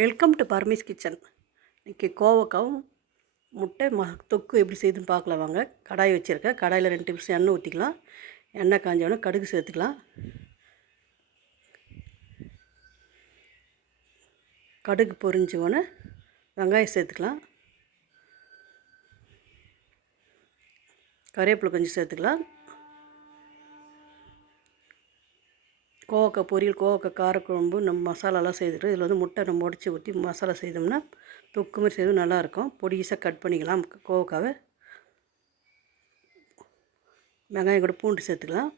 Welcome to permits kitchen. இன்றைக்கி கோவக்காவும் முட்டை தொக்கு எப்படி செய்யுதுன்னு பார்க்கலாம் வாங்க. கடாய் வச்சுருக்கேன். கடாயில் 2 நிமிஷம் எண்ணெய் ஊற்றிக்கலாம். எண்ணெய் காஞ்சோடனே கடுகு சேர்த்துக்கலாம். கடுகு பொரிஞ்சோடனே வெங்காயம் சேர்த்துக்கலாம். கறிவேப்பிலை கொஞ்சம் சேர்த்துக்கலாம். கோவக்காய் பொரியல், கோவக்காய் காரக்குழம்பு, நம்ம மசாலாலாம் செய்துட்டு இதில் வந்து முட்டை நம்ம உடச்சி ஊற்றி மசாலா செய்தோம்னா தொக்கு மாதிரி செய்து நல்லாயிருக்கும். பொடிசாக கட் பண்ணிக்கலாம் கோவக்காவை. வெங்காயம் கூட பூண்டு சேர்த்துக்கலாம்.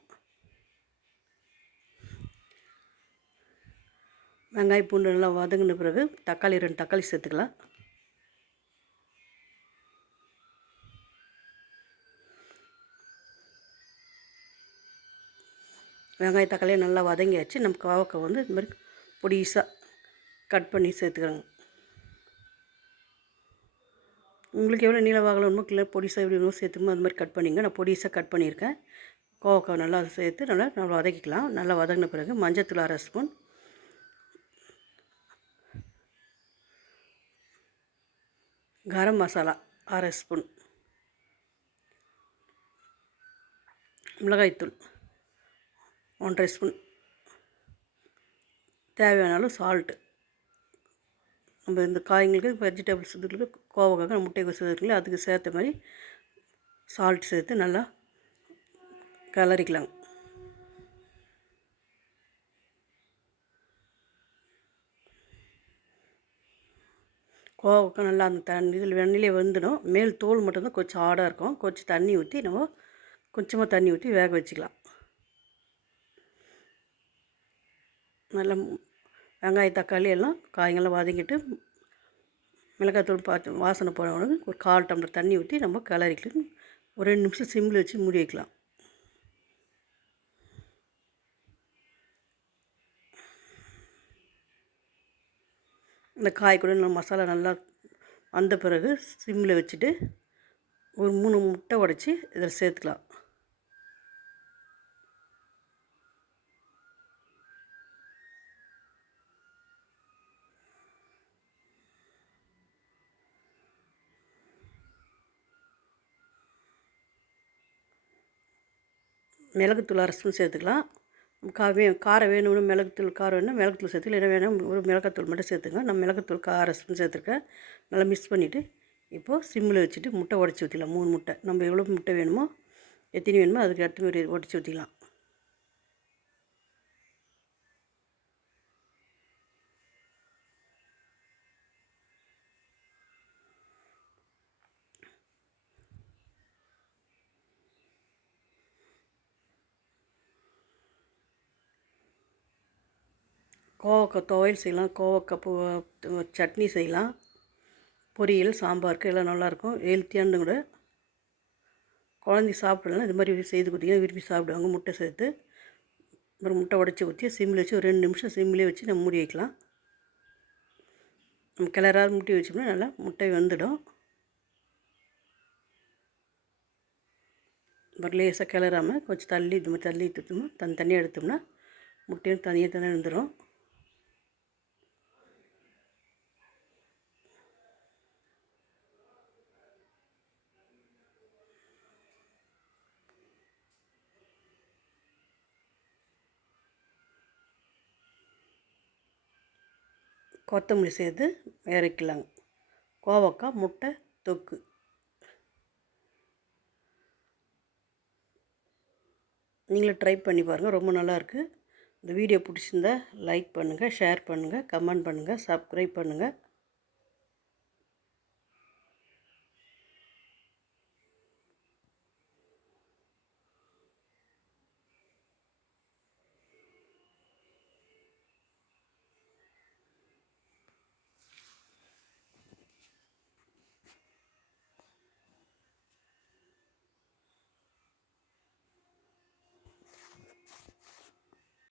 வெங்காயம் பூண்டு நல்லா வதங்கின பிறகு தக்காளி 2 தக்காளி சேர்த்துக்கலாம். வெங்காய தக்காளியை நல்லா வதங்கியாச்சு. நம்ம கோவக்காய் வந்து இது மாதிரி பொடிசாக கட் பண்ணி சேர்த்துக்கிறோங்க. உங்களுக்கு எவ்வளோ நீள வாகனமோ இல்லை பொடிசாக எப்படி வேணுமோ சேர்த்துமோ அது மாதிரி கட் பண்ணிங்க. நான் பொடிசாக கட் பண்ணியிருக்கேன். கோவக்காய் நல்லா சேர்த்து நல்லா வதக்கிக்கலாம். நல்லா வதங்கின பிறகு மஞ்சத்தூள் 1/2 ஸ்பூன், கரம் மசாலா 1/2 ஸ்பூன், மிளகாய்த்தூள் 1/2 ஸ்பூன், தேவையான அளவு சால்ட்டு. நம்ம இந்த காய்களுக்கு வெஜிடபிள்ஸ் இதுக்கு கோவக்காய் முட்டை சேர்த்துக்கலாம். அதுக்கு சேர்த்த மாதிரி சால்ட் சேர்த்து நல்லா கிளறிக்கலாங்க. கோவக்காய் நல்லா அந்த தண்ணி இதில் வெண்ணிலே வந்துடும். மேல் தோல் மட்டும்தான் கொஞ்சம் ஆடாக இருக்கும். கொஞ்சம் தண்ணி ஊற்றி நம்ம கொஞ்சமாக தண்ணி ஊற்றி வேக வச்சுக்கலாம். நல்லா வெங்காயம் தக்காளி எல்லாம் காய்கள்லாம் வதங்கிட்டு மிளகாத்தூள் பார்த்து வாசனை போன உடனே ஒரு 1/4 டம்ளர் தண்ணி ஊற்றி நம்ம கிளறிக்கலாம். ஒரு 2 நிமிஷம் சிம்மில் வச்சு மூடி வைக்கலாம். இந்த காய் கூட நம்ம மசாலா நல்லா வந்த பிறகு சிம்மில் வச்சுட்டு ஒரு 3 முட்டை உடச்சி இதில் சேர்த்துக்கலாம். மிளகுத்தூள் 1/2 ஸ்பூன் சேர்த்துக்கலாம். காரம் வேணும்னு மிளகுத்தூள் காரம் வேணும்னா மிளகுத்தூள் சேர்த்துக்கலாம். இல்லை வேணும் ஒரு மிளகாத்தூள் மட்டும் சேர்த்துங்க. நான் மிளகுத்தூள் 1/2 ஸ்பூன் சேர்த்துருக்கேன். நல்லா மிக்ஸ் பண்ணிவிட்டு இப்போது சிம்மில் வச்சுட்டு முட்டை உடச்சி ஊற்றிக்கலாம். 3 முட்டை நம்ம எவ்வளோ முட்டை வேணுமோ எத்தனை வேணுமோ அதுக்கு அடுத்த மாதிரி உடச்சி ஊற்றிக்கலாம். கோவக்காய் துவையல் செய்யலாம். கோவக்காய் சட்னி செய்யலாம். பொரியல், சாம்பாருக்கு எல்லாம் நல்லாயிருக்கும். ஹெல்த்தியானது கூட. குழந்தை சாப்பிடலாம் இது மாதிரி செய்து கொடுத்தீங்கன்னா விரும்பி சாப்பிடுவாங்க. முட்டை சேர்த்து ஒரு முட்டை உடச்சி ஊற்றி சிம்மில் வச்சு ஒரு 2 நிமிஷம் சிம்மிலே வச்சு நம்ம மூடி வைக்கலாம். நம்ம கிளறாத முட்டை வச்சோம்னா நல்லா முட்டை வெந்துடும். ஒரு லேசாக கிளறாமல் கொஞ்சம் தள்ளி இது மாதிரி தள்ளி ஊற்றிட்டோம்னா தண்ணியாக எடுத்தோம்னா முட்டையும் தனியாக வந்துடும். கொத்தமல்லி சேர்த்து இறக்கலாங்க. கோவக்காய் முட்டை தொக்கு. நீங்களும் ட்ரை பண்ணி பாருங்கள். ரொம்ப நல்லாயிருக்கு. இந்த வீடியோ பிடிச்சிருந்தா லைக் பண்ணுங்கள், ஷேர் பண்ணுங்கள், கமெண்ட் பண்ணுங்கள், சப்ஸ்கிரைப் பண்ணுங்கள்.